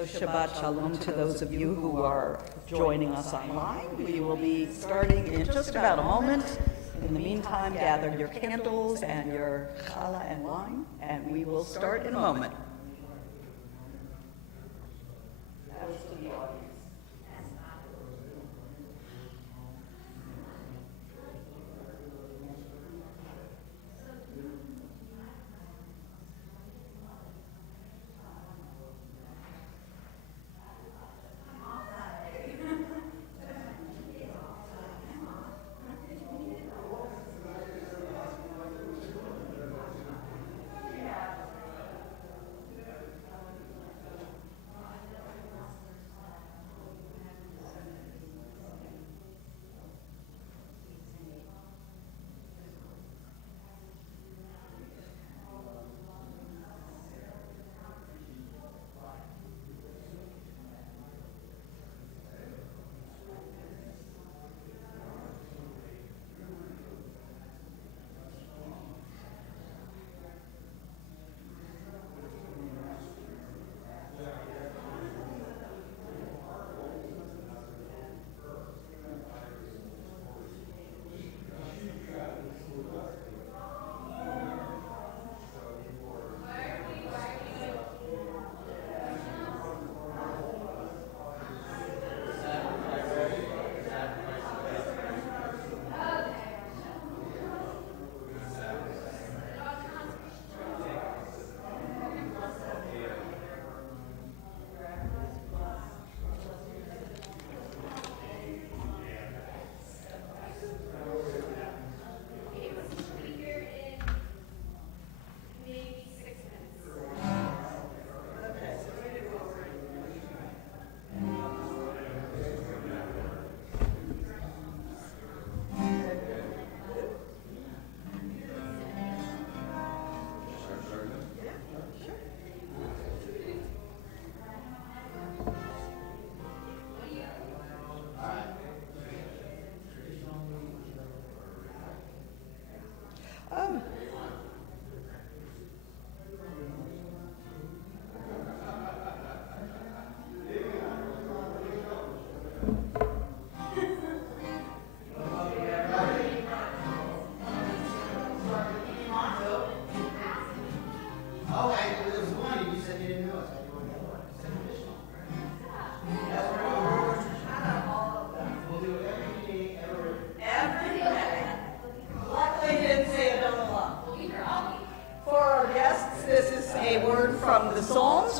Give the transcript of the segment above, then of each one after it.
So Shabbat Shalom to those of you who are joining us online. We will be starting in just about a moment. In the meantime, gather your candles and your challah and wine, and we will start in a moment. That was to the audience.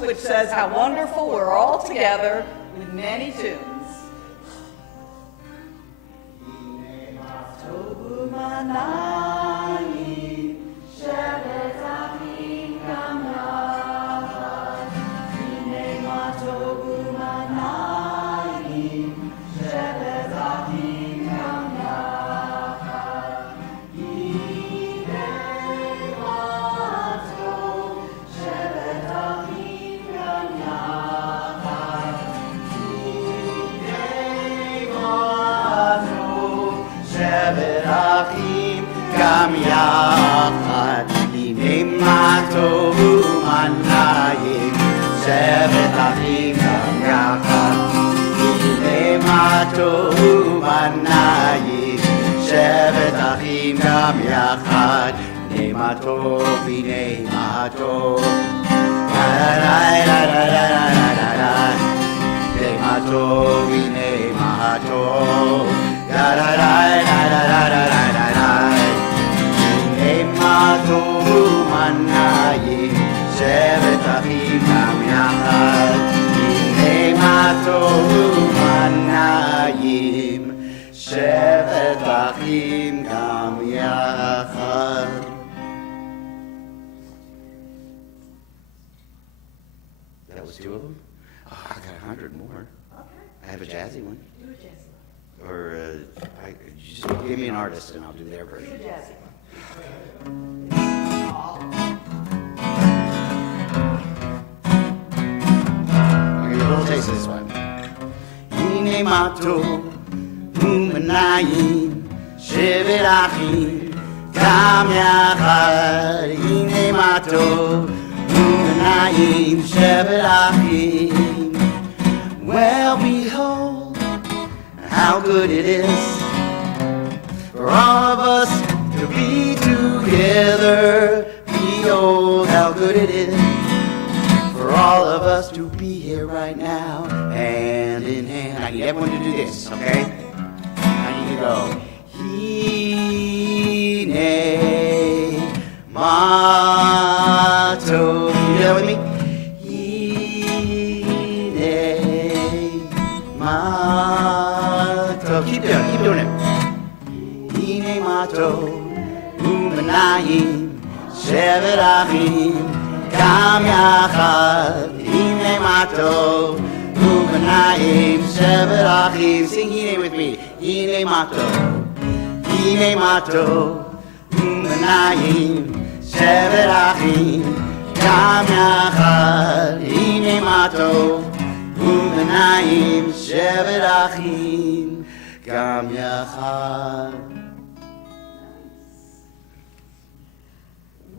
Which says how wonderful we're all together with many tunes. That was two of them? Oh, I got 100 more. Okay. I have a jazzy one. Do a jazzy one. Or just give me an artist and I'll do their Do version. a jazzy one. I'll give you a little taste of this one. Hine mato u'manayim shevet achim gam yachad. Hine mato u'manayim shevet achim how good it is for all of us to be together. Behold, how good it is for all of us to be here right now, hand in hand. I need everyone to do this, okay? I need to go. Hine mato. You do that with me? Hine mato. Keep doing it. Hine mato. Umanayim. Shevet achim. Gam yachad. Hine mato. Umanayim. Shevet achim. Sing Hine with me. Hine mato. Hine mato. Umanayim. Shevet achim. Gam yachad. Hine mato. Umanayim. Shevet achim. Gam yachad.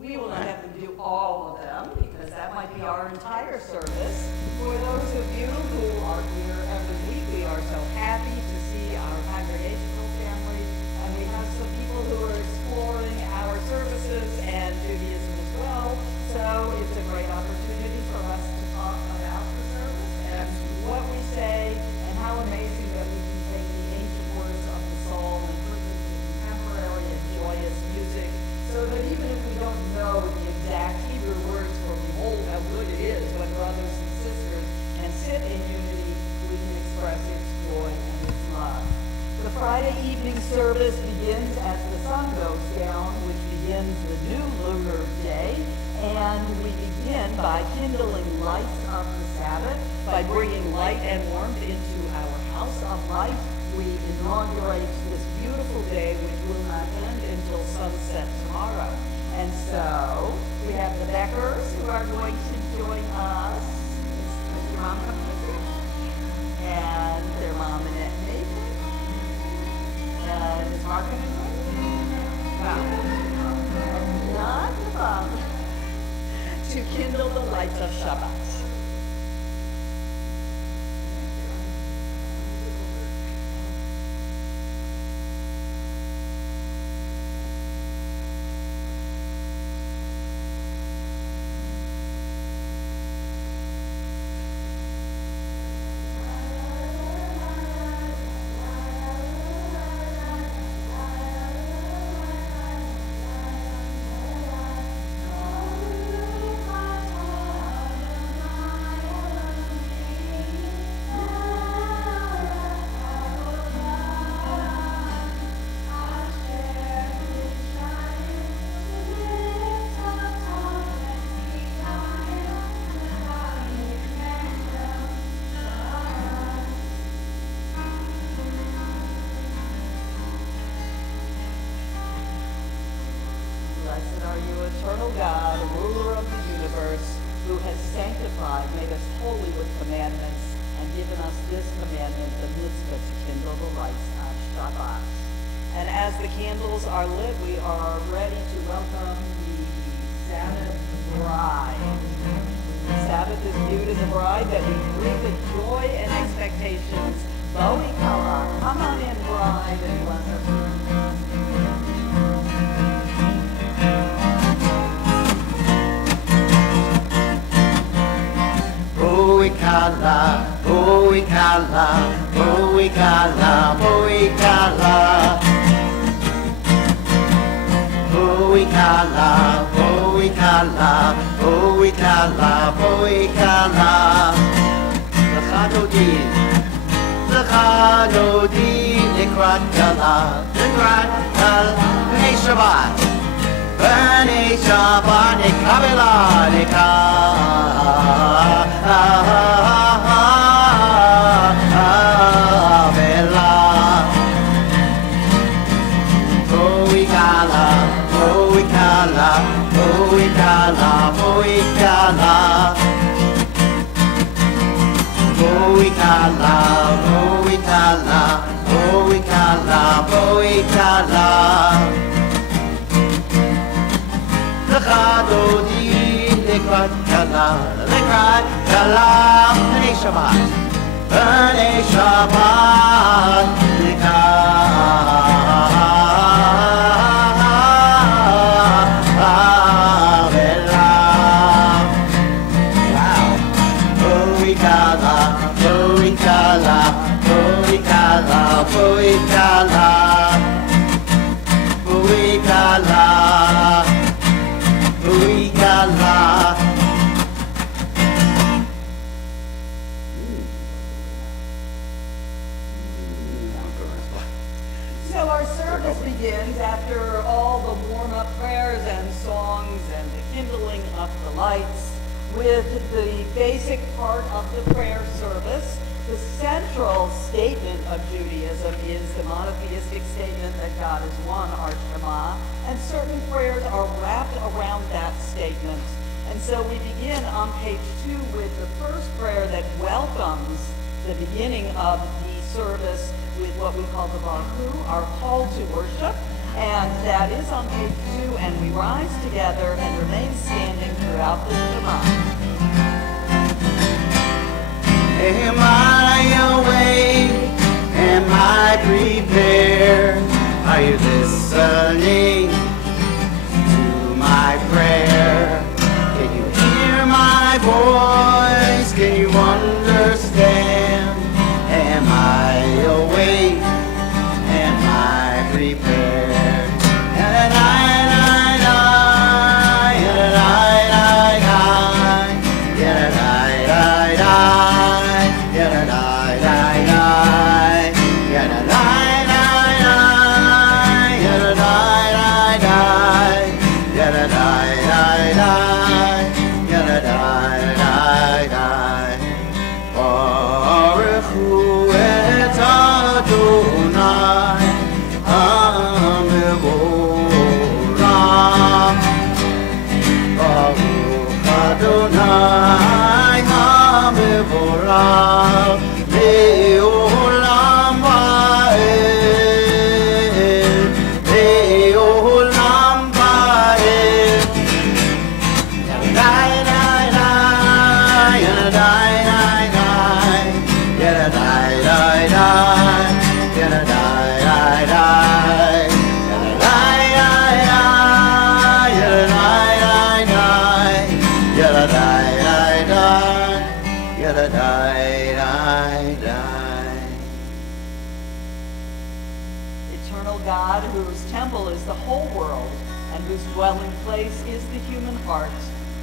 We will not have to do all of them because that might be our entire service. For those of you who are here every week, we are so happy to see our congregational family, and we have some people who are exploring our services and Judaism as well. So it's a great opportunity for us to talk about the service and what we say and how amazing that we can take the ancient words of the psalm and put them to contemporary and joyous music, so that even if we don't know the exact Hebrew words for behold how good it is when brothers and sisters can sit in unity, we can express its joy and its love. The Friday evening service begins as the sun goes down, which begins the new lunar day, and we begin by kindling lights of the Sabbath, by bringing light and warmth into our house of light. We inaugurate this beautiful day, which will not end until sunset tomorrow. And so we have the Beckers who are going to join us. Is your mom coming with you? And their mom Annette and Nathan. And is Mark coming with you? No. And not the mom. To kindle the lights of Shabbat. Blessed are you, eternal God, ruler of the universe, who has sanctified, made us holy with commandments, and given us this commandment, the mitzvah, to kindle the lights of Shabbat. And as the candles are lit, we are ready to welcome the Sabbath bride. The Sabbath is viewed as a bride that we greet with joy and expectations. Bowie Kala, come on in, bride, and bless her. Bowie Kala, Bowie Kala, Bowie Kala, Bowie Kala. Bowie Kala, Bowie Kala, Bowie Kala, Bowie Kala. L'chadodi, l'chadodi, l'krat Kala, l'krat Kala. B'nei Shabbat, b'nei Shabbat, l'kabela, Bowie Kala, Bowie Kala, Bowie Kala, Bowie Kala. Bowie Kala, Bowie Kala, Bowie Kala, Bowie Kala. L'chadodi, l'krat Kala, l'krat Kala. B'nei Shabbat, B'nei Shabbat, kindling up the lights with the basic part of the prayer service. The central statement of Judaism is the monotheistic statement that God is one, our Shema, and certain prayers are wrapped around that statement. And so we begin on page 2 with the first prayer that welcomes the beginning of the service with what we call the Baruch, our call to worship. And that is on page 2, and we rise together and remain standing throughout the Shema. Am I awake? Am I prepared? Are you listening to my prayer? Can you hear my voice? Can you understand? Am I awake? Am I prepared? Eternal God, whose temple is the whole world and whose dwelling place is the human heart,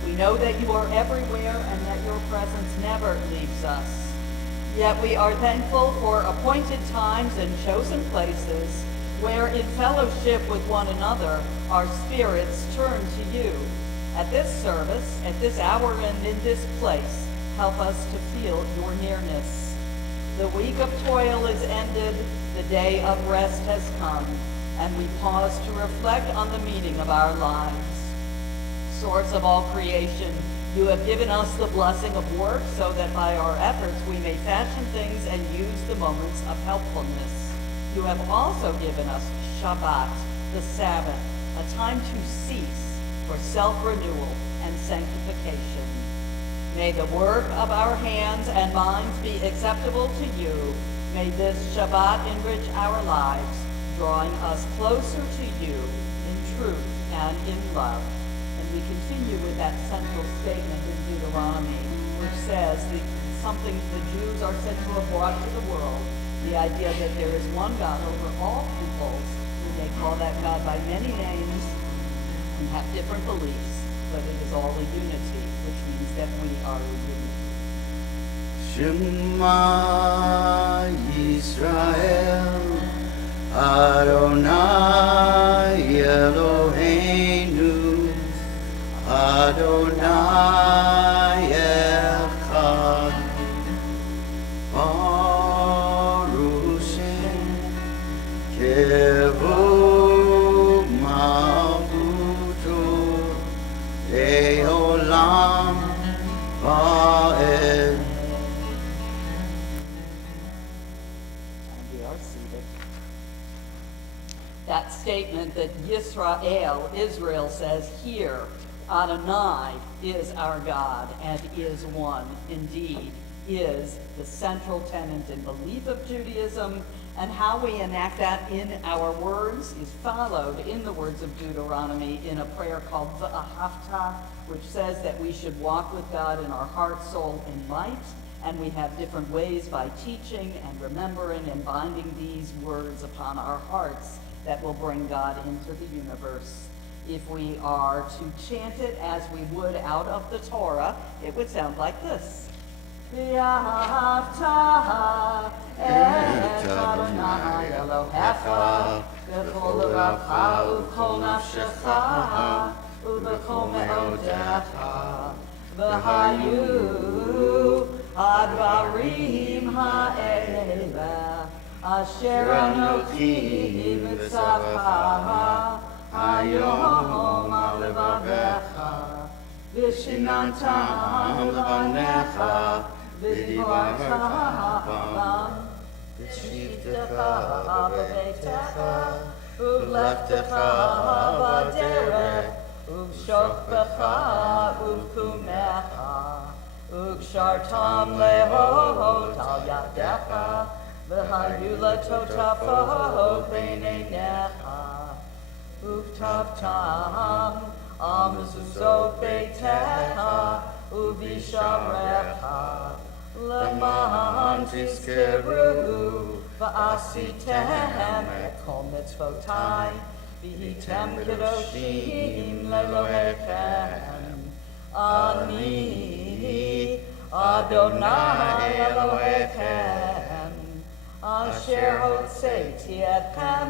we know that you are everywhere and that your presence never leaves us. Yet we are thankful for appointed times and chosen places where in fellowship with one another our spirits turn to you. At this service, at this hour and in this place, help us to feel your nearness. The week of toil is ended, the day of rest has come, and we pause to reflect on the meaning of our lives. Source of all creation, you have given us the blessing of work so that by our efforts we may fashion things and use the moments of helpfulness. You have also given us Shabbat, the Sabbath, a time to cease for self-renewal and sanctification. May the work of our hands and minds be acceptable to you. May this Shabbat enrich our lives, drawing us closer to you in truth and in love. And we continue with that central statement in Deuteronomy, which says something the Jews are said to have brought to the world, the idea that there is one God over all peoples. We may call that God by many names and have different beliefs, but it is all a unity, which means that we are a unity. Shema Yisrael Adonai Eloheinu Adonai Echad Baruch Shem Kevod Malchuto Leolam Va'ed. That statement that Yisrael, Israel says here, Adonai is our God and is one, indeed, is the central tenet and belief of Judaism, and how we enact that in our words is followed in the words of Deuteronomy in a prayer called V'ahavta, which says that we should walk with God in our heart, soul, and might, and we have different ways by teaching and remembering and binding these words upon our hearts that will bring God into the universe. If we are to chant it as we would out of the Torah, it would sound like this. V'ahavta et Adonai Elohecha b'chol levacha u'b'chol nafshecha u'b'chol בכל מאודיך, והיו הדברים האלה אשר אנוכי מצווך היום על לבביך, ושיננתם לבניך ודיברת בם, ושבתך בביתך ובלכתך בדרך ובשוכבך ובקומך וקשרתם להות על ידיך והיו לטוטפות בין עיניך וכתבתם על מזוזות ביתך ובשעריך למען תזכרו ועשיתם את כל מצוותי והייתם קדושים לאלוהיכם. אני אדוני אלוהיכם אשר הוצאתי אתכם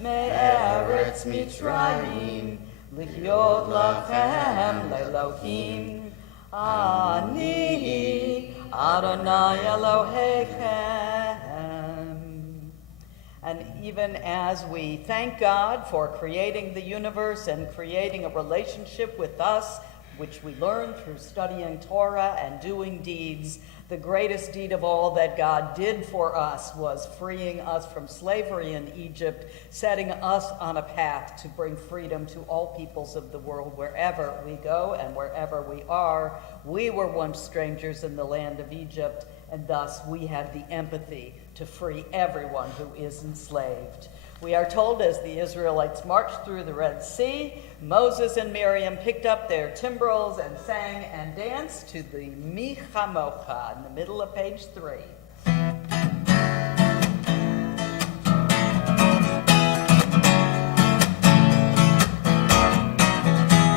מארץ מצרים להיות לכם לאלוהים. אני Adonai Elohechem. And even as we thank God for creating the universe and creating a relationship with us, which we learn through studying Torah and doing deeds, the greatest deed of all that God did for us was freeing us from slavery in Egypt, setting us on a path to bring freedom to all peoples of the world wherever we go and wherever we are. We were once strangers in the land of Egypt, and thus we have the empathy to free everyone who is enslaved. We are told as the Israelites marched through the Red Sea, Moses and Miriam picked up their timbrels and sang and danced to the Mi Chamocha in the middle of page 3.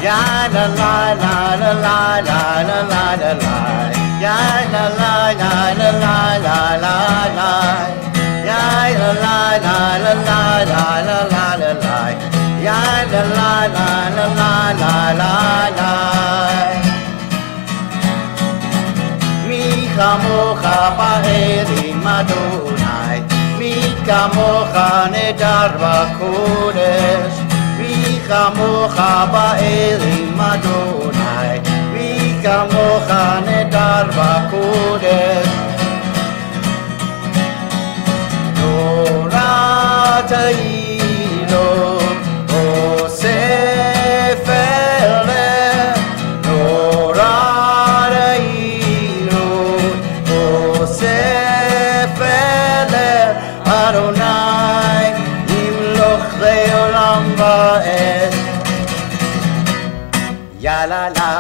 Ya la la la la la la la la la la. Ya la la la la la la la la. Ya la la la la la la la la la la. Ya la la la la la la la la. Mi chamocha ba'elim Adonai, mi kamocha nedar b'kodesh. Mi kamocha ba'elim Adonai, mi kamocha nedar b'kodesh. Torah ta'ilo osef eleh, Torah ta'ilo osef eleh, Adonai yimloch le'olam va'ed. Ya la la,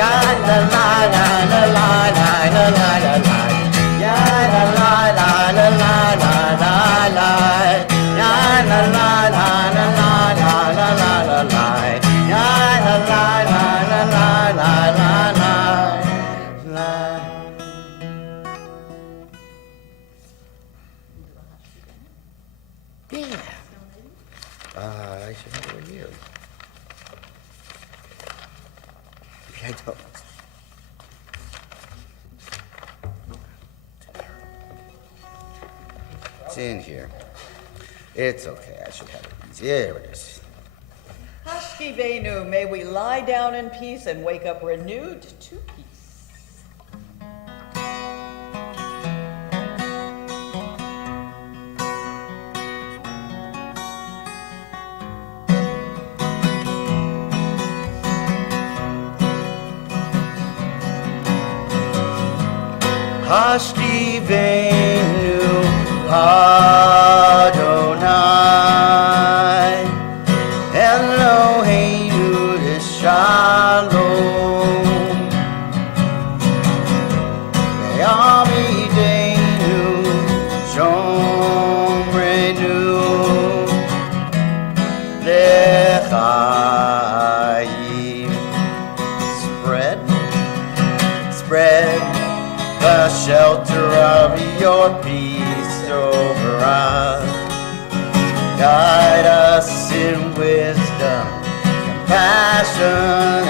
ya la la la la la la la la la la. Ya la la la la la la la la. Ya la la la la la la la la la la. Ya la la la la la la la la la. Yeah. I should have it with you. I don't. It's in here. It's okay. I should have it easy. There it is. Hashkivenu, may we lie down in peace and wake up renewed to peace. Hashkivenu Adonai Eloheinu L'Shalom Ve'amidenu Shomrenu L'Chaim. Spread the shelter of your peace over us. Guide us in wisdom, compassion,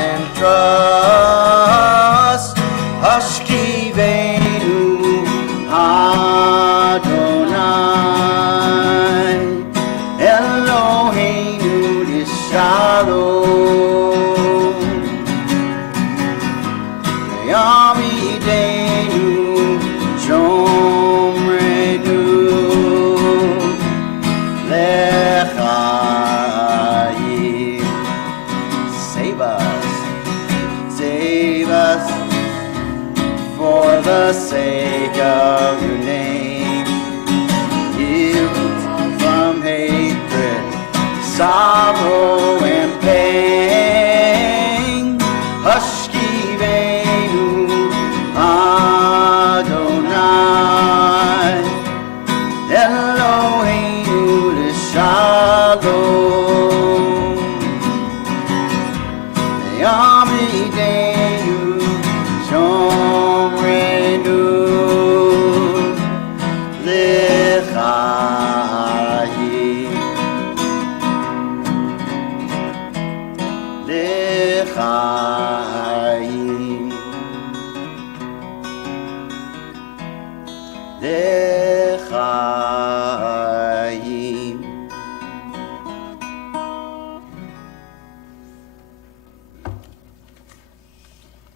for the sake of your name. Heal from hatred, sorrow and pain. Hashkivenu Adonai, Eloheinu l'shalom. Yamidenu shomrenu l'chayim. L'chayim. L'chayim.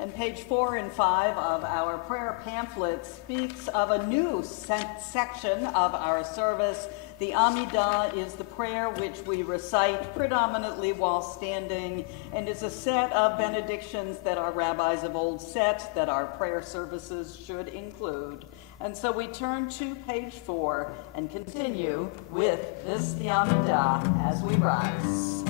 And page 4 and 5 of our prayer pamphlet speaks of a new section of our service. The Amidah is the prayer which we recite predominantly while standing, and is a set of benedictions that our rabbis of old set that our prayer services should include. And so we turn to page 4 and continue with this, the Amidah, as we rise.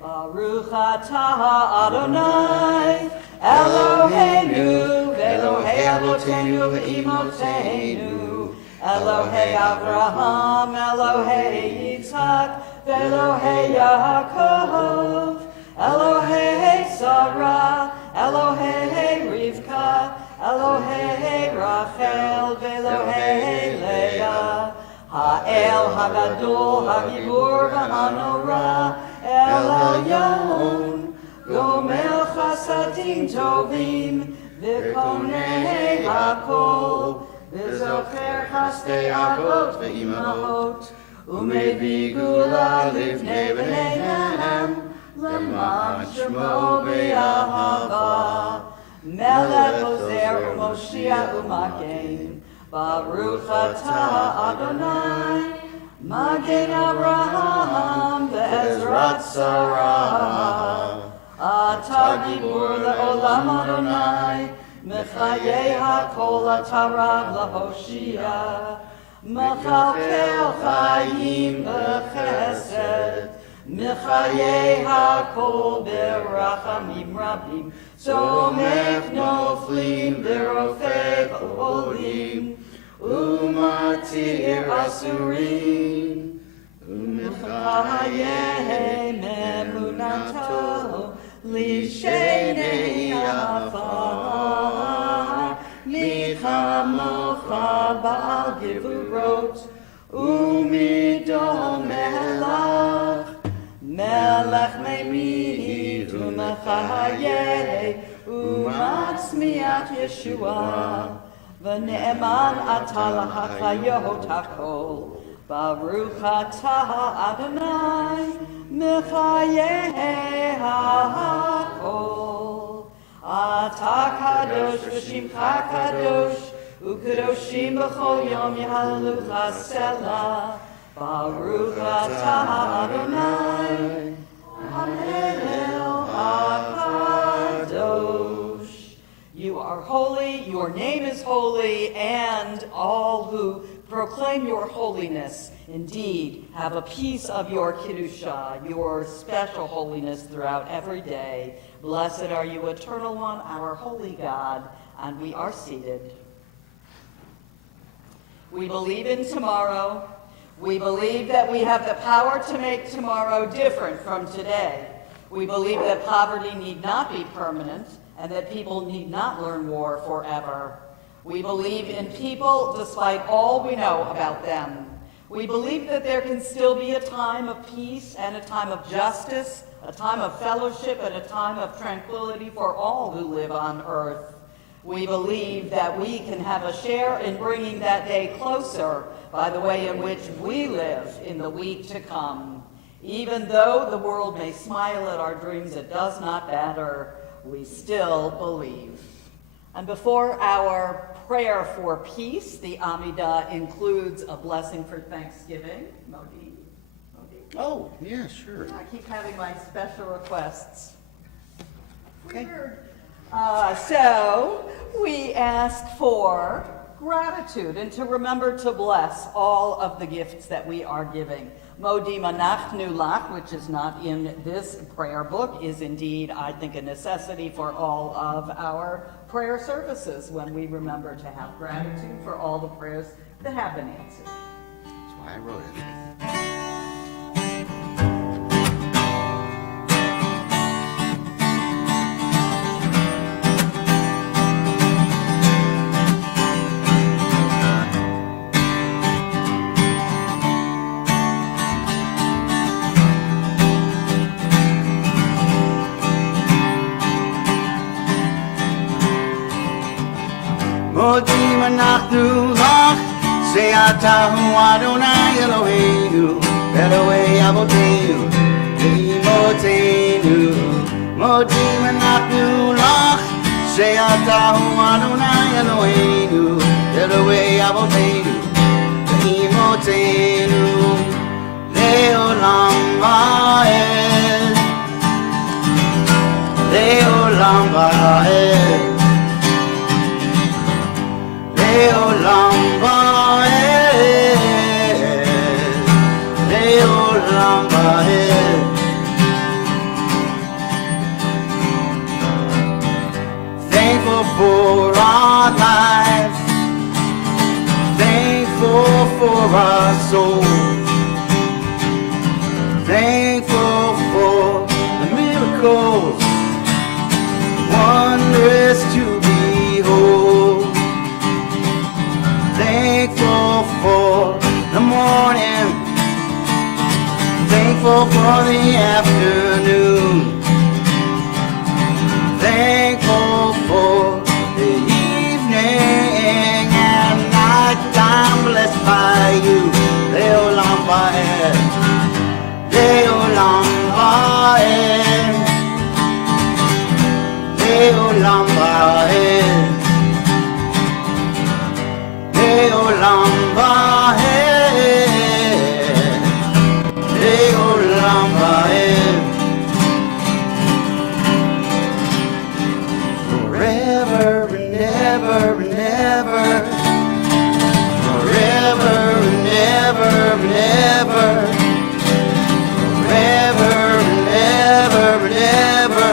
Baruch atah Adonai Eloheinu Elohei Avotenu v'Imotenu Elohei Avraham Elohei Yitzhak Elohei Yaakov Elohei Sarah Elohei Rivka Elohei Rachel Elohei Leah Ha'el Hagadol Hagibur V'Hanora El Elyon Gomer Chasadim Tovim V'Konei Hakol V'Zocher Chastei Avot V'Imahot U'Mevi Gula Livnei B'neihem L'man Shemo B'Yahava Melech Ozer U'Moshiach U'Magen Baruch atah Adonai Magen Avraham Ve'ezrat Sarah Atah Gibur Le'olam Adonai Mechayei HaKol Atah Rav Lahoshia Mechalkel Chayim B'Chesed Mechayei HaKol B'Rachamim Rabim Somech Noflim V'Rofei Cholim Umatir Asurim Umechayei Memunato Lishenei Afar Michamocha ba'al gevurot, umido melech, melech meimid umechayeh, umatzmiach Yeshua, v'ne'eman atah l'hachayot hakol, baruch atah Adonai, mechayeh hakol. Atah kadosh v'shimcha kadosh, u'kadoshim b'chol yom yehalelucha selah. Baruch atah Adonai, Hallel HaKadosh. You are holy, your name is holy, and all who proclaim your holiness indeed have a piece of your Kedusha, your special holiness throughout every day. Blessed are you, Eternal One, our holy God, and we are seated. We believe in tomorrow. We believe that we have the power to make tomorrow different from today. We believe that poverty need not be permanent and that people need not learn war forever. We believe in people despite all we know about them. We believe that there can still be a time of peace and a time of justice, a time of fellowship and a time of tranquility for all who live on earth. We believe that we can have a share in bringing that day closer by the way in which we live in the week to come. Even though the world may smile at our dreams, it does not matter. We still believe. And before our prayer for peace, the Amidah includes a blessing for Thanksgiving. Modi? Oh, yeah, sure. I keep having my special requests. Okay. Weird. So we ask for gratitude and to remember to bless all of the gifts that we are giving. Modi manachnu lach, which is not in this prayer book, is indeed, I think, a necessity for all of our prayer services when we remember to have gratitude for all the prayers that have been answered. That's why I wrote it. Modim anachnu lach, she'atahu Adonai Eloheinu, Elokei Avoteinu, Ve'imoteinu. Modim anachnu lach, she'atahu Adonai Eloheinu, Elokei Avoteinu, Ve'imoteinu. Le'olam va'ed, Le'olam va'ed. Le'olam va'ed, Le'olam va'ed. Thankful for our lives, thankful for our souls, thankful for the miracles, wondrous to behold. Thankful for the morning, thankful for the afternoon, thankful for the evening and nighttime blessed by you. Le'olam va'ed, Le'olam va'ed, Le'olam va'ed. Le'olam va'ed, Le'olam va'ed. Forever and ever and ever, forever and ever and ever, forever and ever and ever,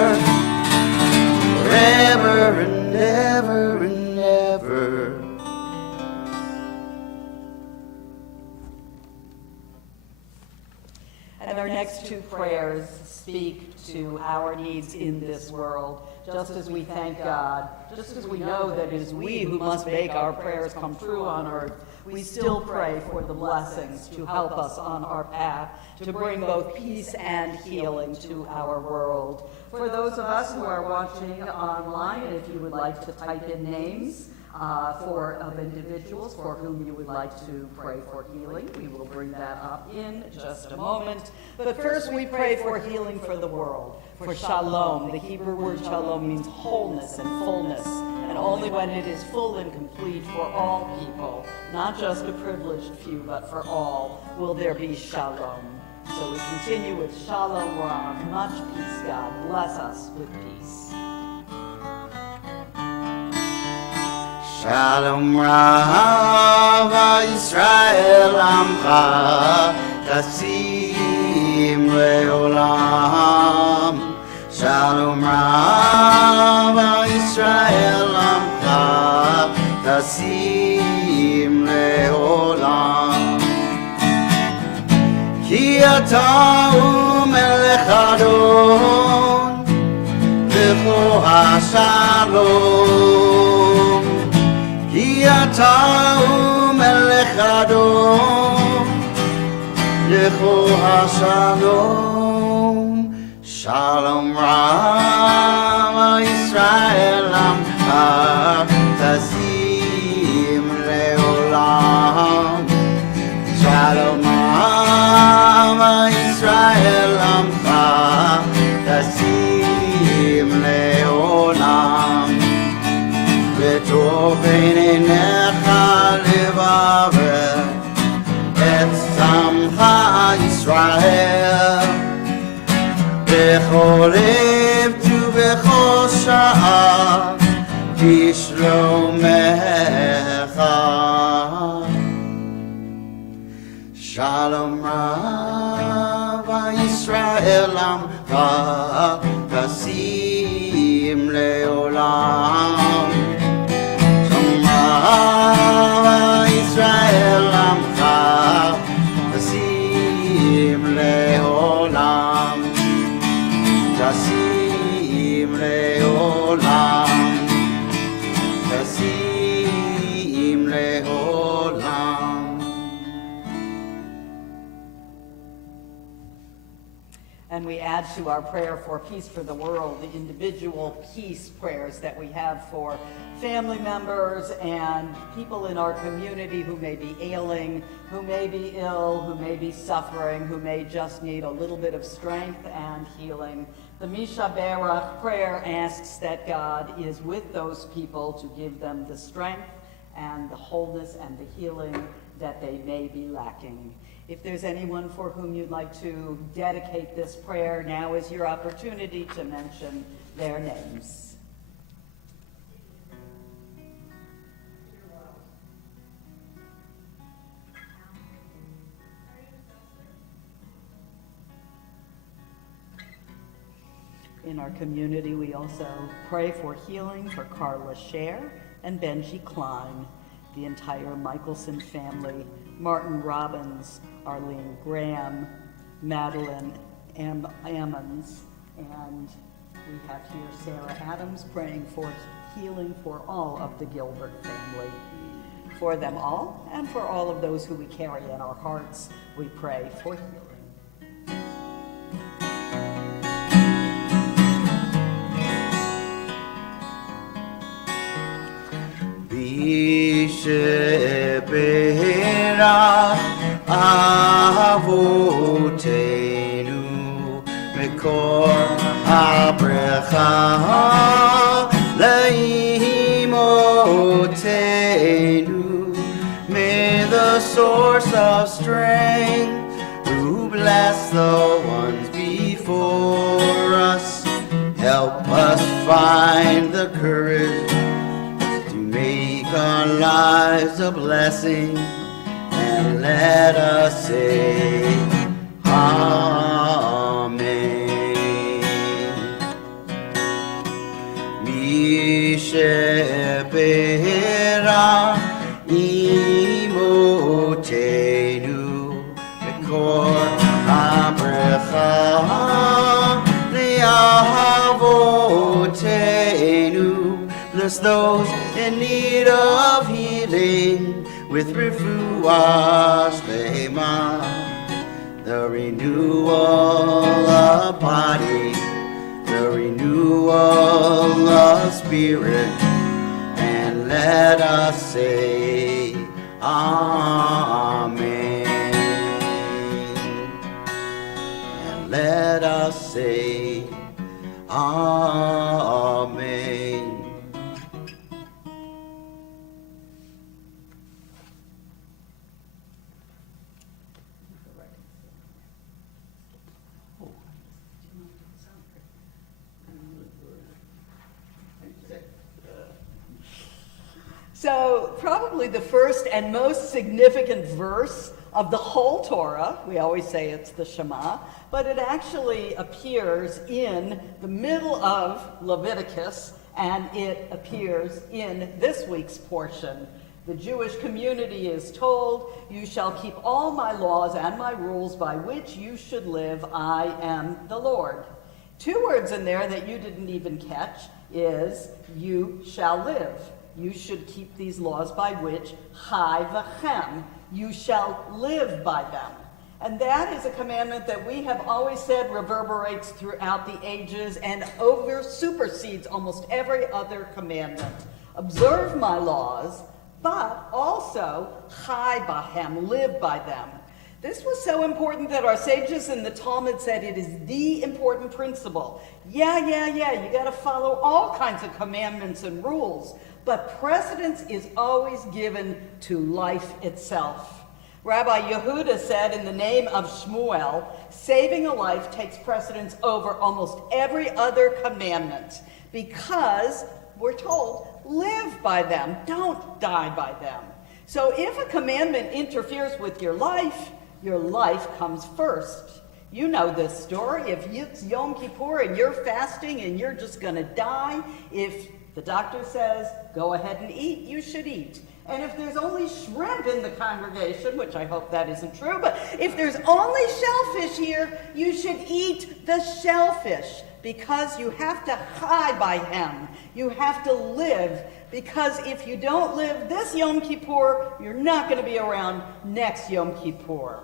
forever and ever and ever. And our next two prayers speak to our needs in this world. Just as we thank God, just as we know that it is we who must make our prayers come true on earth, we still pray for the blessings to help us on our path, to bring both peace and healing to our world. For those of us who are watching online, if you would like to type in names of individuals for whom you would like to pray for healing, we will bring that up in just a moment. But first we pray for healing for the world, for shalom. The Hebrew word shalom means wholeness and fullness, and only when it is full and complete for all people, not just a privileged few, but for all, will there be shalom. So we continue with Shalom Ram. Much peace, God. Bless us with peace. Shalom Rav Yisrael Amcha Tasim Leolam. Shalom Rav Yisrael Amcha Tasim Leolam. Ki ata umelech Adon V'cho HaShalom. Ata umelech Adon Lecho HaShalom. Shalom Rama Yisrael Amcha Tazim Leolam. Shalom Rama Yisrael Amcha Tazim Leolam. V'tov b'neinecha levaver et samcha Yisrael b'chol lev u'b'chol sha'a b'shlomecha. Shalom Rav Yisrael Amcha Tasim Leolam. Israel Amcha Tasim Leolam. Tasim Leolam. Tasim Leolam. And we add to our prayer for peace for the world the individual peace prayers that we have for family members and people in our community who may be ailing, who may be ill, who may be suffering, who may just need a little bit of strength and healing. The Misha Berach prayer asks that God is with those people to give them the strength and the wholeness and the healing that they may be lacking. If there's anyone for whom you'd like to dedicate this prayer, now is your opportunity to mention their names. In our community, we also pray for healing for Carla Scher and Benji Klein, the entire Michelson family, Martin Robbins, Arlene Graham, Madeline Ammons, and we have here Sarah Adams praying for healing for all of the Gilbert family. For them all, and for all of those who we carry in our hearts, we pray for healing. Sheberach Avotenu Mekor HaBrecha Leimotenu. May the source of strength who bless the ones before us help us find the courage our lives a blessing, and let us say Amen. Misheberach imotenu Mekor HaBrecha bless those in need of healing with refuah shlema, the renewal of body, the renewal of spirit, and let us say Amen. And let us say Amen. So probably the first and most significant verse of the whole Torah, we always say it's the Shema, but it actually appears in the middle of Leviticus, and it appears in this week's portion. The Jewish community is told, "You shall keep all my laws and my rules by which you should live. I am the Lord." Two words in there that you didn't even catch is, "you shall live." You should keep these laws by which, Chai v'chem, you shall live by them. And that is a commandment that we have always said reverberates throughout the ages and supersedes almost every other commandment. Observe my laws, but also Chai b'hem, live by them. This was so important that our sages in the Talmud said it is the important principle. Yeah, you gotta follow all kinds of commandments and rules, but precedence is always given to life itself. Rabbi Yehuda said in the name of Shmuel, saving a life takes precedence over almost every other commandment because we're told, live by them, don't die by them. So if a commandment interferes with your life comes first. You know this story. If it's Yom Kippur and you're fasting and you're just going to die, if the doctor says, go ahead and eat, you should eat. And if there's only shrimp in the congregation, which I hope that isn't true, but if there's only shellfish here, you should eat the shellfish because you have to chai by him. You have to live, because if you don't live this Yom Kippur, you're not going to be around next Yom Kippur.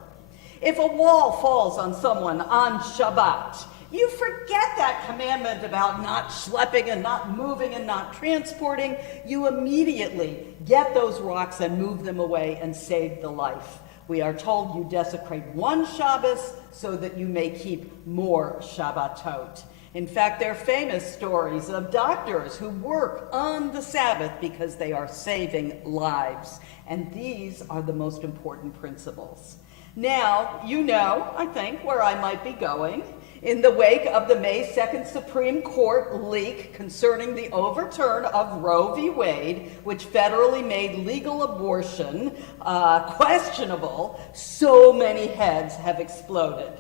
If a wall falls on someone on Shabbat, you forget that commandment about not schlepping and not moving and not transporting. You immediately get those rocks and move them away and save the life. We are told you desecrate one Shabbos so that you may keep more Shabbatot. In fact, there are famous stories of doctors who work on the Sabbath because they are saving lives. And these are the most important principles. Now, you know, I think, where I might be going. In the wake of the May 2nd Supreme Court leak concerning the overturn of Roe v. Wade, which federally made legal abortion questionable, so many heads have exploded.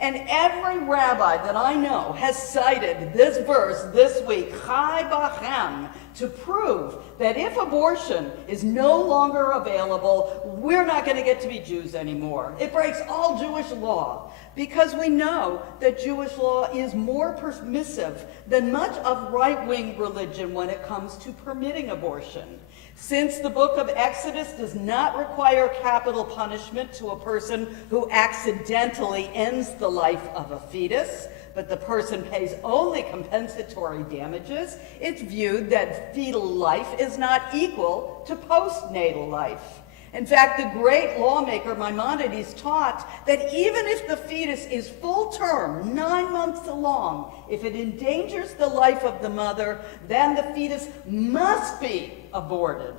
And every rabbi that I know has cited this verse this week, Chai b'chem, to prove that if abortion is no longer available, we're not going to get to be Jews anymore. It breaks all Jewish law, because we know that Jewish law is more permissive than much of right-wing religion when it comes to permitting abortion. Since the book of Exodus does not require capital punishment to a person who accidentally ends the life of a fetus, but the person pays only compensatory damages, it's viewed that fetal life is not equal to postnatal life. In fact, the great lawmaker Maimonides taught that even if the fetus is full term, 9 months along, if it endangers the life of the mother, then the fetus must be aborted.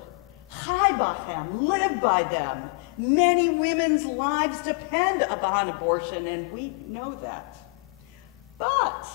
Chai b'chem, live by them. Many women's lives depend upon abortion, and we know that. But,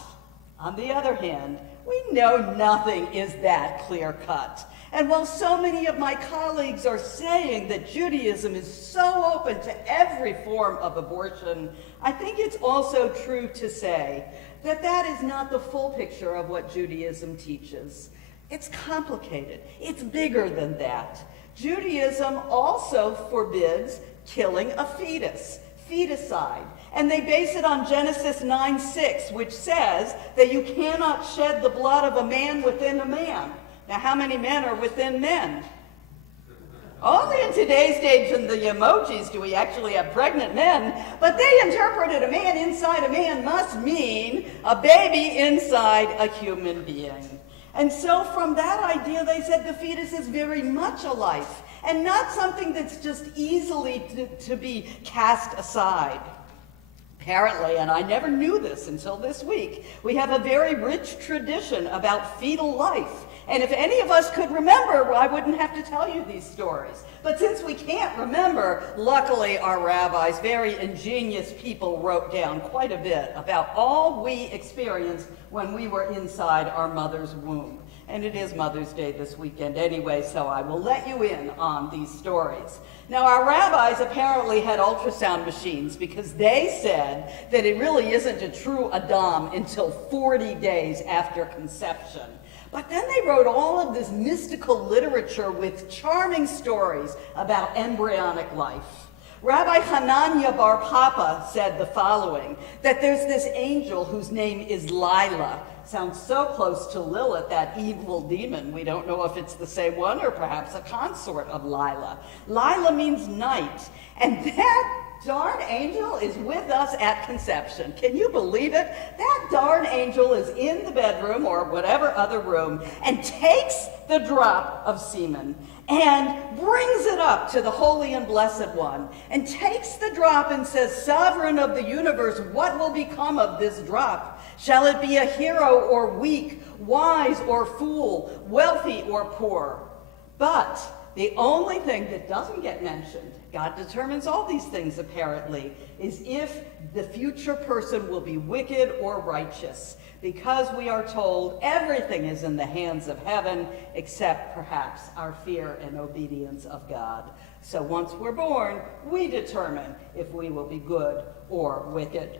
on the other hand, we know nothing is that clear-cut. And while so many of my colleagues are saying that Judaism is so open to every form of abortion, I think it's also true to say that that is not the full picture of what Judaism teaches. It's complicated. It's bigger than that. Judaism also forbids killing a fetus, feticide. And they base it on Genesis 9:6, which says that you cannot shed the blood of a man within a man. Now, how many men are within men? Only in today's age in the emojis do we actually have pregnant men, but they interpreted a man inside a man must mean a baby inside a human being. And so from that idea, they said the fetus is very much a life and not something that's just easily to be cast aside. Apparently, and I never knew this until this week, we have a very rich tradition about fetal life. And if any of us could remember, well, I wouldn't have to tell you these stories. But since we can't remember, luckily our rabbis, very ingenious people, wrote down quite a bit about all we experienced when we were inside our mother's womb. And it is Mother's Day this weekend anyway, so I will let you in on these stories. Now, our rabbis apparently had ultrasound machines because they said that it really isn't a true Adam until 40 days after conception. But then they wrote all of this mystical literature with charming stories about embryonic life. Rabbi Hanania Bar Papa said the following, that there's this angel whose name is Lila. Sounds so close to Lilith, that evil demon. We don't know if it's the same one or perhaps a consort of Lila. Lila means night, and that darn angel is with us at conception. Can you believe it? That darn angel is in the bedroom or whatever other room and takes the drop of semen and brings it up to the Holy and Blessed One and takes the drop and says, Sovereign of the universe, what will become of this drop? Shall it be a hero or weak, wise or fool, wealthy or poor? But the only thing that doesn't get mentioned, God determines all these things apparently, is if the future person will be wicked or righteous, because we are told everything is in the hands of heaven except perhaps our fear and obedience of God. So once we're born, we determine if we will be good or wicked.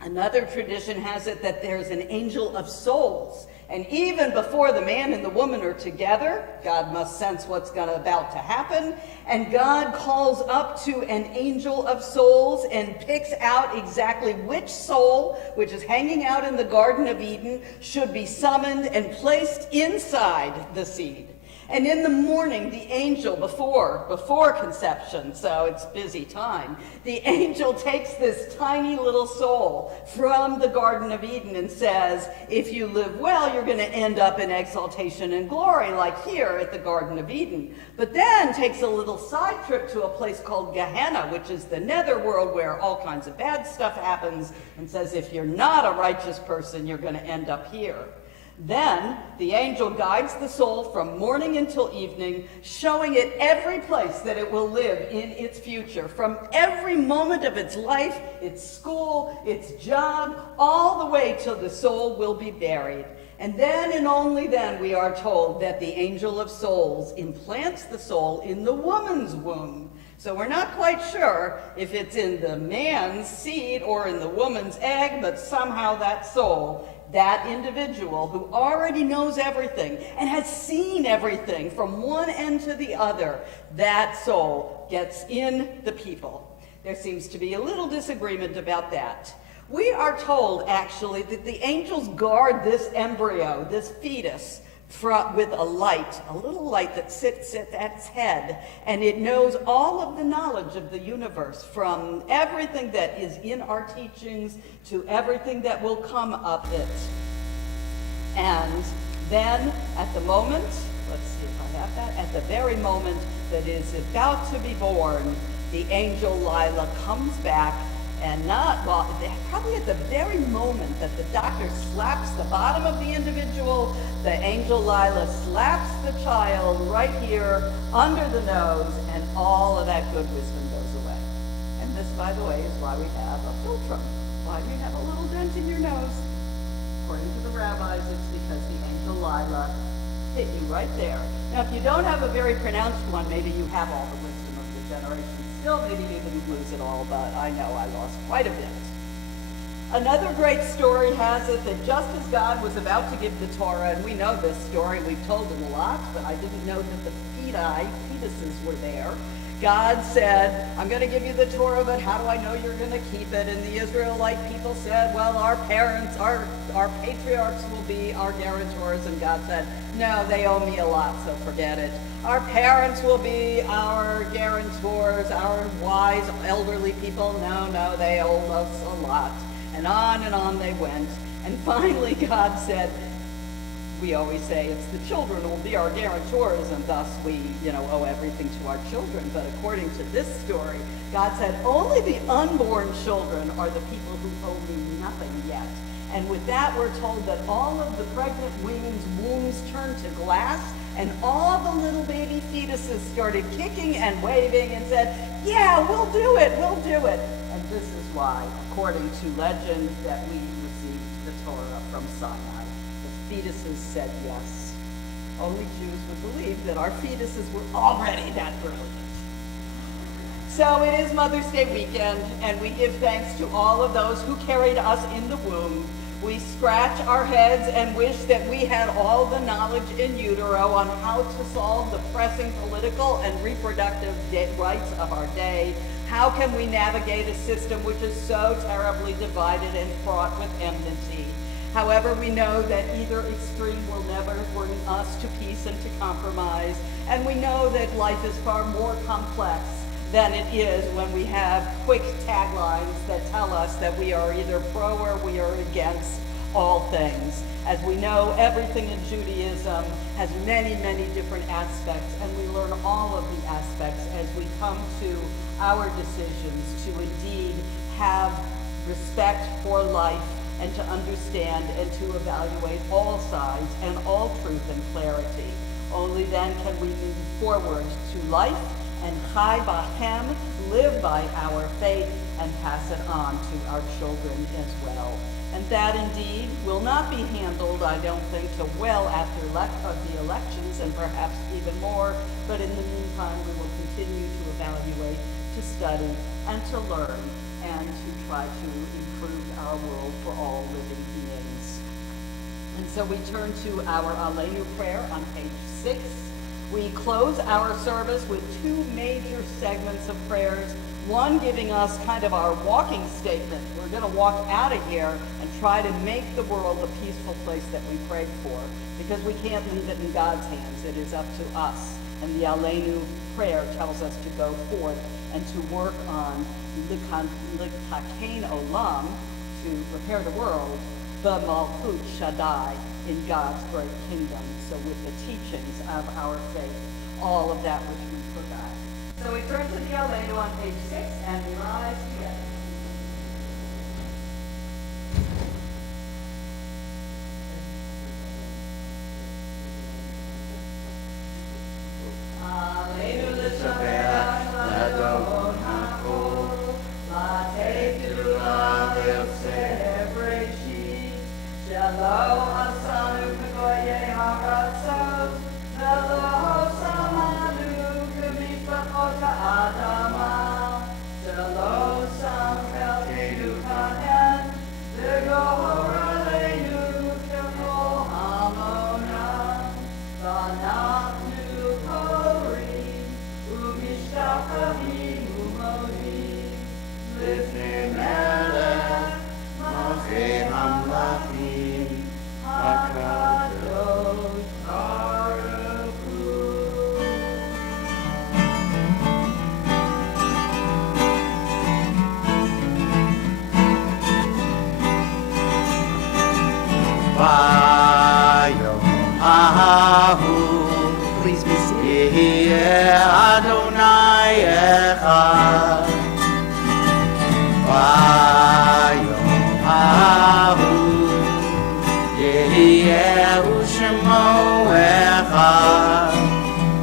Another tradition has it that there's an angel of souls. And even before the man and the woman are together, God must sense what's about to happen. And God calls up to an angel of souls and picks out exactly which soul, which is hanging out in the Garden of Eden, should be summoned and placed inside the seed. And in the morning, the angel, before conception, so it's busy time, the angel takes this tiny little soul from the Garden of Eden and says, if you live well, you're going to end up in exaltation and glory, like here at the Garden of Eden. But then takes a little side trip to a place called Gehenna, which is the netherworld where all kinds of bad stuff happens, and says, if you're not a righteous person, you're going to end up here. Then the angel guides the soul from morning until evening, showing it every place that it will live in its future, from every moment of its life, its school, its job, all the way till the soul will be buried. And then and only then we are told that the angel of souls implants the soul in the woman's womb. So we're not quite sure if it's in the man's seed or in the woman's egg, but somehow that soul, that individual who already knows everything and has seen everything from one end to the other, that soul gets in the people. There seems to be a little disagreement about that. We are told, actually, that the angels guard this embryo, this fetus, with a light, a little light that sits at its head, and it knows all of the knowledge of the universe, from everything that is in our teachings to everything that will come of it. And then at the moment, let's see if I have that, at the very moment that is about to be born, the angel Lila comes back, and probably at the very moment that the doctor slaps the bottom of the individual, the angel Lila slaps the child right here under the nose, and all of that good wisdom goes away. And this, by the way, is why we have a philtrum. Why do you have a little dent in your nose? According to the rabbis, it's because the angel Lila hit you right there. Now, if you don't have a very pronounced one, maybe you have all the wisdom of the generation. Still, maybe you didn't lose it all, but I know I lost quite a bit. Another great story has it that just as God was about to give the Torah, and we know this story, we've told it a lot, but I didn't know that the fetuses were there. God said, I'm going to give you the Torah, but how do I know you're going to keep it? And the Israelite people said, well, our parents, our patriarchs will be our guarantors. And God said, no, they owe me a lot, so forget it. Our parents will be our guarantors, our wise elderly people. No, they owe us a lot. And on they went. And finally God said, we always say it's the children who will be our guarantors, and thus we, owe everything to our children. But according to this story, God said, only the unborn children are the people who owe me nothing yet. And with that, we're told that all of the pregnant women's wombs turned to glass, and all the little baby fetuses started kicking and waving and said, yeah, we'll do it. And this is why, according to legend, that we received the Torah from Sinai. Fetuses said yes. Only Jews would believe that our fetuses were already that brilliant. So it is Mother's Day weekend, and we give thanks to all of those who carried us in the womb. We scratch our heads and wish that we had all the knowledge in utero on how to solve the pressing political and reproductive rights of our day. How can we navigate a system which is so terribly divided and fraught with enmity? However, we know that either extreme will never bring us to peace and to compromise, and we know that life is far more complex than it is when we have quick taglines that tell us that we are either pro or we are against all things. As we know, everything in Judaism has many, many different aspects, and we learn all of the aspects as we come to our decisions to indeed have respect for life and to understand and to evaluate all sides and all truth and clarity. Only then can we move forward to life and chai b'hem, live by our faith, and pass it on to our children as well. And that indeed will not be handled, I don't think, till well after the elections, and perhaps even more. But in the meantime, we will continue to evaluate, to study, and to learn, and to try to improve our world for all living beings. And so we turn to our Aleinu prayer on page 6. We close our service with two major segments of prayers, one giving us kind of our walking statement. We're going to walk out of here and try to make the world the peaceful place that we prayed for, because we can't leave it in God's hands. It is up to us. And the Aleinu prayer tells us to go forth and to work on Likakein Olam, to prepare the world, the Malchut Shaddai, in God's great kingdom. So with the teachings of our faith, all of that which we forgot. So we turn to the Aleinu on page 6 and we rise together. Aleinu l'shabeach l'adon ha'kol, la'tefilu la'le'oseh b'reshit, shelo asanu k'goyei ha'ratzot, velo samanu k'mishpachot ha'adama, shelo samchelkenu kahen, v'gohor aleinu k'kol hamonah, v'anachnu korim, u'mishtachavim u'modim, lifnei melech, malchei hamlachim, hakadosh baruch hu. Vayom Ahu, please be seated. Adonai Echad. Vayom Ahu, Yehiyehu Shemo Echad.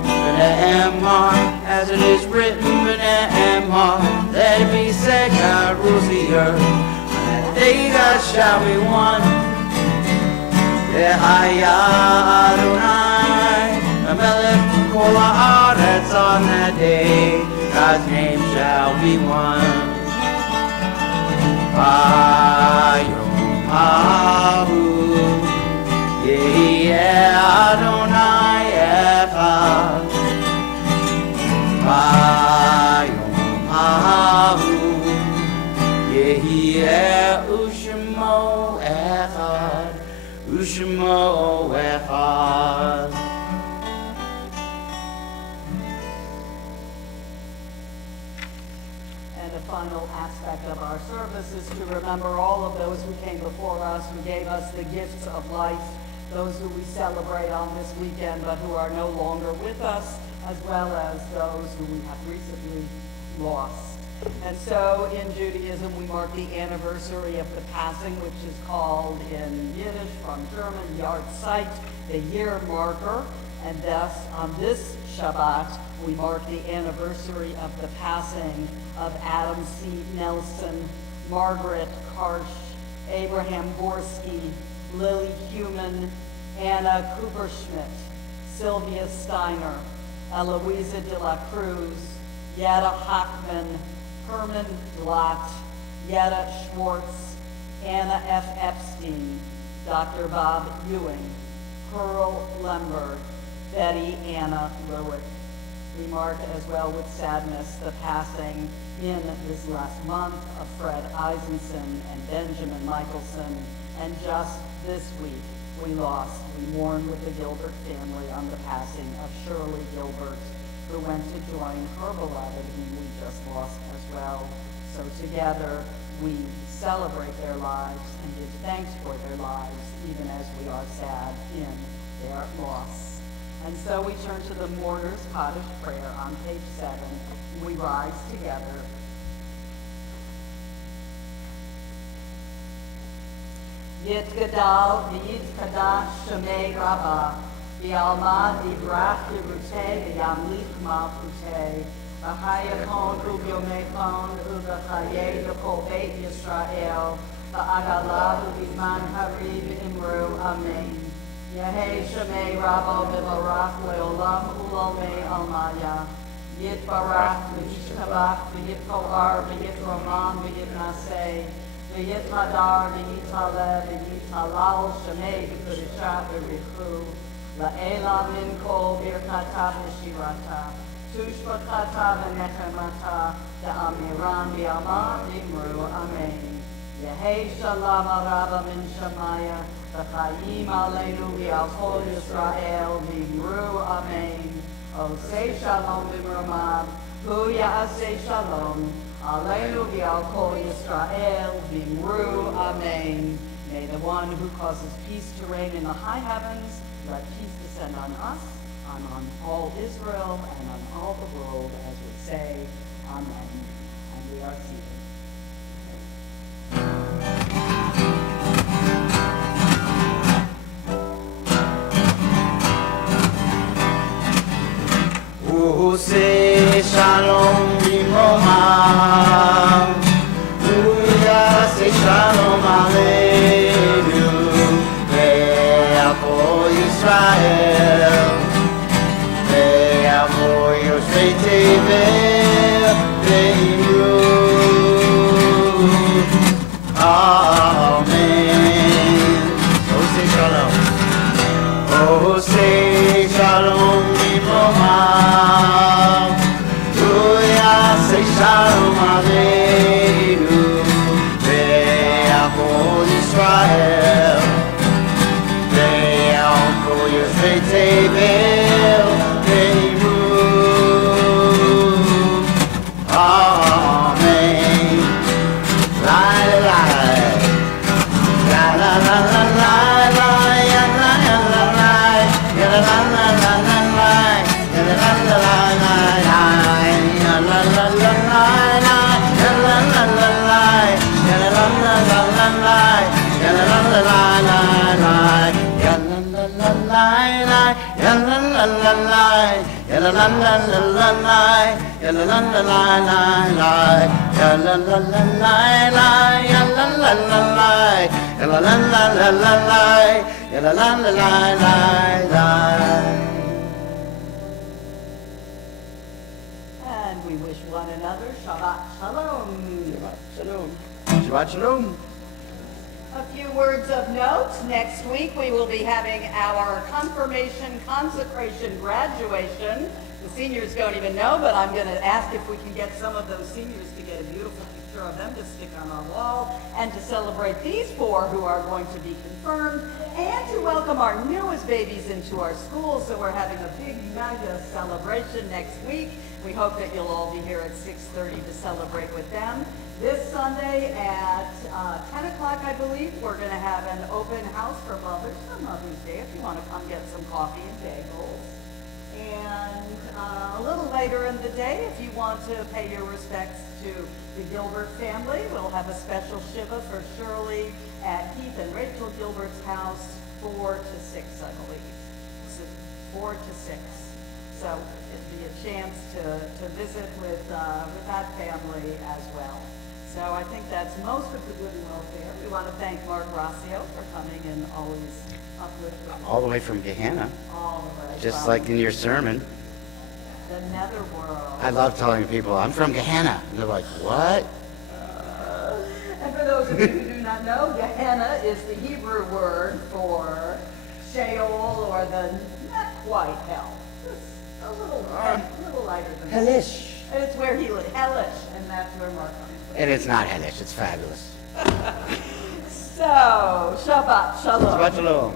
V'ne'emar, as it is written, V'ne'emar, let it be said, God rules the earth, and that day God shall be one. Yehaya Adonai, Hamelech kol haaretz, on that day God's name shall be one. Vayom Ahu, Yehiye Adonai Echad. final aspect of our service is to remember all of those who came before us, who gave us the gifts of life, those who we celebrate on this weekend but who are no longer with us, as well as those who we have recently lost. And so in Judaism, we mark the anniversary of the passing, which is called in Yiddish from German, Yahrzeit, the year marker. And thus, on this Shabbat, we mark the anniversary of the passing of Adam C. Nelson, Margaret Karsh, Abraham Gorski, Lily Human, Anna Cooper-Schmidt, Sylvia Steiner, Eloisa de la Cruz, Yetta Hockman, Herman Glatt, Yetta Schwartz, Anna F. Epstein, Dr. Bob Ewing, Pearl Lemberg, Betty Anna Lewick. We mark as well with sadness the passing in this last month of Fred Eisenson and Benjamin Michelson. And just this week, we mourn with the Gilbert family on the passing of Shirley Gilbert, who went to join her beloved, whom we just lost as well. So together, we celebrate their lives and give thanks for their lives, even as we are sad in their loss. And so we turn to the Mourner's Cottage Prayer on page 7. We rise together. Yitgadal v'yitkadash shemei Rabbah, v'almad yibrach yiruteh v'yamlich malchuteh, v'hayakon u'yomekon u'v'chayeh l'kol beit Yisrael, v'agalah u'bizman harib imru, amen. Yehei shemei Rabbah v'barach le'olam u'lomei almaya, yitbarach v'yishtabach v'yitkoar v'yitroman v'yitnaseh, v'yitmadar v'yitaleh v'yitalal shemei v'kudishat v'richu, la'ela min kol birkata v'shirata, tushbachata v'nechemata, da'amiran v'yama v'imru, amen. Yehei shalom araba min shamaya, v'chayim aleinu v'al kol Yisrael v'imru, amen. Osei shalom v'mramav, hu ya'aseh shalom, aleinu v'al kol Yisrael v'imru, amen. May the one who causes peace to reign in the high heavens let peace descend on us, and on all Israel, and on all the world, as we say, amen. And we are seated. Say shalom b'momam, say shalom aleinu, ve'avo Yisrael, ve'avo Yoshvei Tevel, ve'imru, amen. Oh, say shalom. Oh, say shalom b'momam. Shalom aleinu, ve'avo Yisrael, ve'al kol Yoshvei Tevel, ve'imru, amen. La la la la la la la la ya la la la la ya la la la la la ya la la la la And we wish one another Shabbat Shalom. Shalom. Shabbat Shalom. A few words of note. Next week we will be having our confirmation, consecration, graduation The seniors don't even know, but I'm going to ask if we can get some of those seniors to get a beautiful picture of them to stick on our wall and to celebrate these 4 who are going to be confirmed and to welcome our newest babies into our school. So we're having a big mega celebration next week. We hope that you'll all be here at 6:30 to celebrate with them. This Sunday at 10 o'clock, I believe, we're going to have an open house for mothers for Mother's Day if you want to come get some coffee and bagels. And a little later in the day, if you want to pay your respects to the Gilbert family, we'll have a special Shiva for Shirley at Keith and Rachel Gilbert's house, 4 to 6, I believe. So 4 to 6. So it'd be a chance to visit with that family as well. So I think that's most of the good and welfare. We want to thank Mark Rossio for coming and always uplifting. All the way from Gehenna, All of us. just like in your sermon. The netherworld. I love telling people, I'm from Gehenna. And they're like, what? And for those of you who do not know, Gehenna is the Hebrew word for Sheol, or the not quite hell. Just a little lighter than that. Hellish. And it's where he lived, hellish, and that's where Mark comes from. And it's not hellish, it's fabulous. So, Shabbat Shalom. Shabbat shalom.